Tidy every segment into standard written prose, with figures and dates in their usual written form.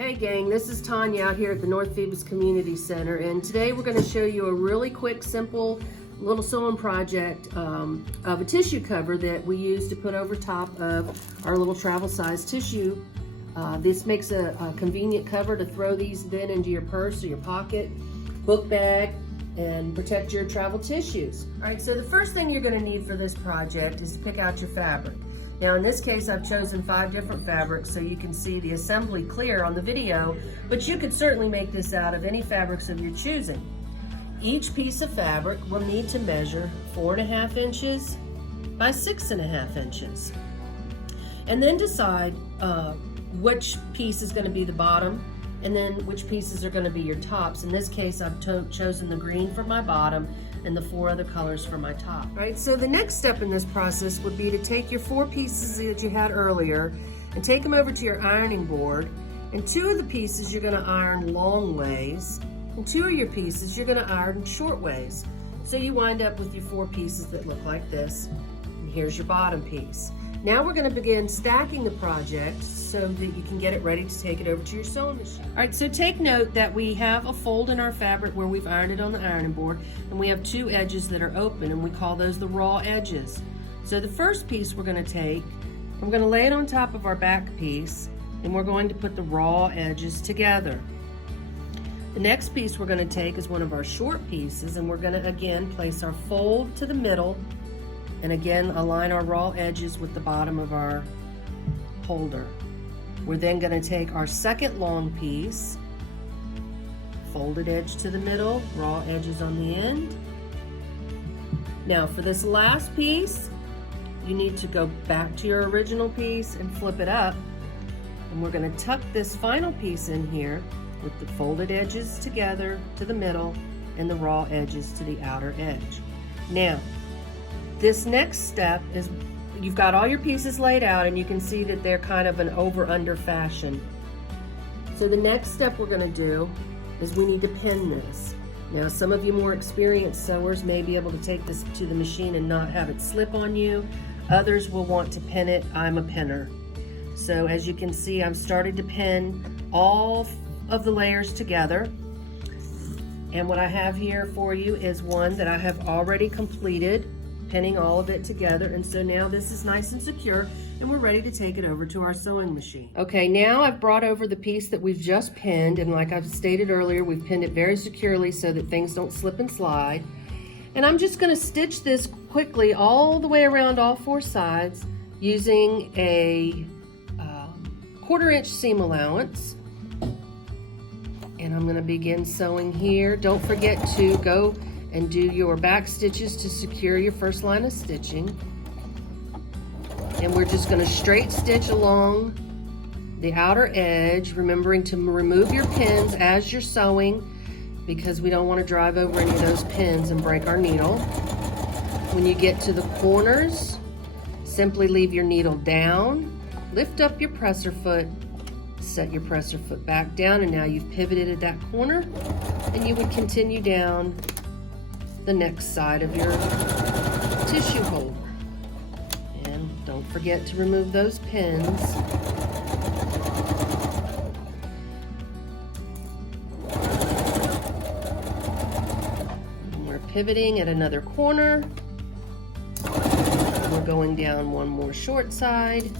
Hey gang, this is Tanya out here at the North Phoebus Community Center, and today we're going to show you a really quick, simple little sewing project of a tissue cover that we use to put over top of our little travel size tissue. This makes a convenient cover to throw these then into your purse or your pocket, book bag, and protect your travel tissues. All right, so the first thing you're going to need for this project is to pick out your fabric. Now in this case, I've chosen 5 different fabrics so you can see the assembly clear on the video, but you could certainly make this out of any fabrics of your choosing. Each piece of fabric will need to measure 4.5 inches by 6.5 inches. And then decide which piece is going to be the bottom and then which pieces are going to be your tops. In this case, I've chosen the green for my bottom and the 4 other colors for my top. All right, so the next step in this process would be to take your 4 pieces that you had earlier and take them over to your ironing board, and 2 of the pieces you're going to iron long ways, and 2 of your pieces you're going to iron short ways. So you wind up with your 4 pieces that look like this, and here's your bottom piece. Now we're going to begin stacking the project so that you can get it ready to take it over to your sewing machine. All right, so take note that we have a fold in our fabric where we've ironed it on the ironing board, and we have 2 edges that are open, and we call those the raw edges. So the first piece we're going to take, we're going to lay it on top of our back piece, and we're going to put the raw edges together. The next piece we're going to take is one of our short pieces, and we're going to again place our fold to the middle, and again align our raw edges with the bottom of our holder. We're then going to take our second long piece, folded edge to the middle, raw edges on the end. Now for this last piece, you need to go back to your original piece and flip it up, and we're going to tuck this final piece in here with the folded edges together to the middle and the raw edges to the outer edge. Now this next step is, you've got all your pieces laid out and you can see that they're kind of an over-under fashion. So the next step we're going to do is we need to pin this. Now some of you more experienced sewers may be able to take this to the machine and not have it slip on you. Others will want to pin it. I'm a pinner. So as you can see, I'm starting to pin all of the layers together. And what I have here for you is one that I have already completed, pinning all of it together, and so now this is nice and secure and we're ready to take it over to our sewing machine. Okay, now I've brought over the piece that we've just pinned, and like I've stated earlier, we've pinned it very securely so that things don't slip and slide. And I'm just going to stitch this quickly all the way around all 4 sides using a 1/4 inch seam allowance. And I'm going to begin sewing here. Don't forget to go and do your back stitches to secure your first line of stitching. And we're just going to straight stitch along the outer edge, remembering to remove your pins as you're sewing because we don't want to drive over any of those pins and break our needle. When you get to the corners, simply leave your needle down, lift up your presser foot, set your presser foot back down, and now you've pivoted at that corner, and you would continue down the next side of your tissue holder. And don't forget to remove those pins. And we're pivoting at another corner. We're going down one more short side.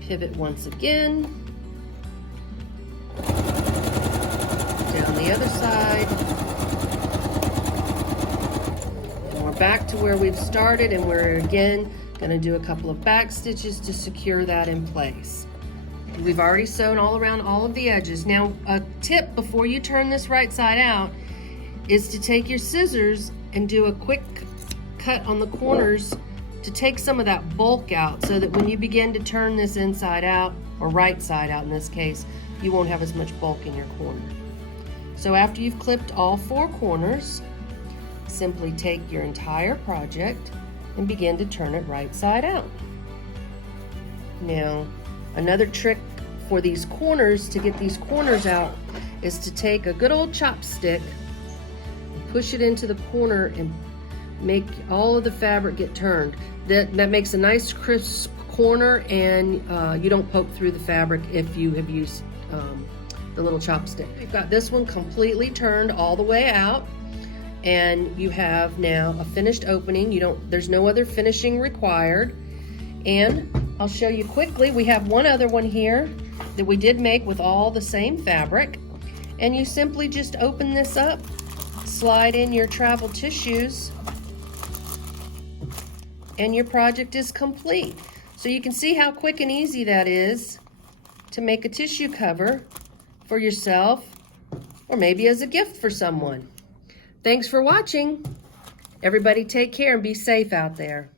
Pivot once again. Down the other side, and we're back to where we've started, and we're again going to do a couple of back stitches to secure that in place. We've already sewn all around all of the edges. Now a tip before you turn this right side out is to take your scissors and do a quick cut on the corners to take some of that bulk out, so that when you begin to turn this inside out, or right side out in this case, you won't have as much bulk in your corner. So after you've clipped all 4 corners, simply take your entire project and begin to turn it right side out. Now, another trick for these corners, to get these corners out, is to take a good old chopstick and push it into the corner and make all of the fabric get turned. That makes a nice crisp corner, and you don't poke through the fabric if you have used the little chopstick. You've got this one completely turned all the way out, and you have now a finished opening. There's no other finishing required. And I'll show you quickly, we have one other one here that we did make with all the same fabric. And you simply just open this up, slide in your travel tissues, and your project is complete. So you can see how quick and easy that is to make a tissue cover for yourself, or maybe as a gift for someone. Thanks for watching. Everybody take care and be safe out there.